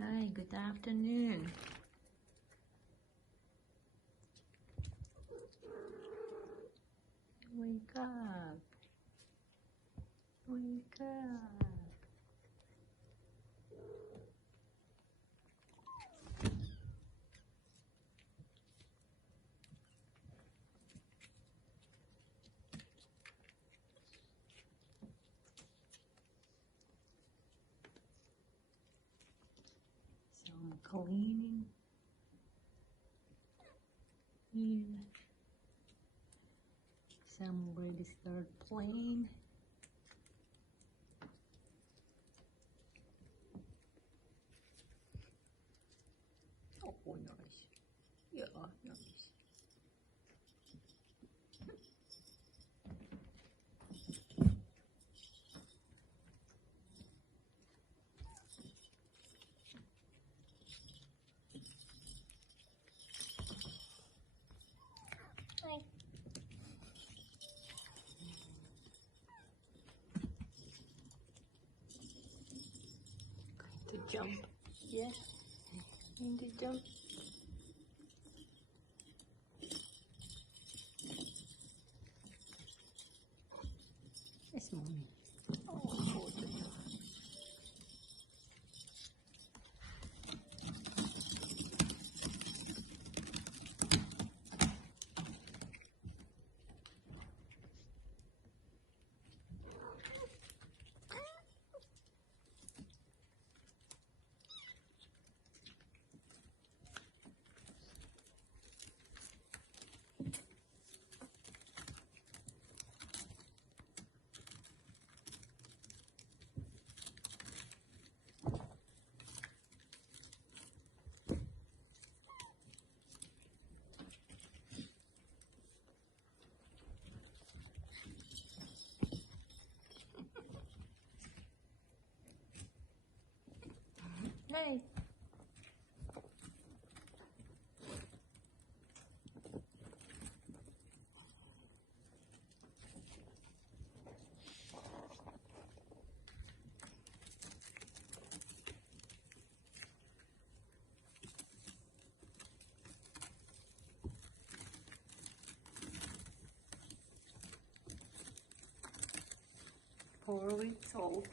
Hi, good afternoon. Wake up. Wake up. So I'm cleaning here. Somebody start playing. Oh, nice. Yeah, nice. Hi. Going to jump. Yeah. Going to jump. Yes, mommy. Oh, Hey. Poor weeks old.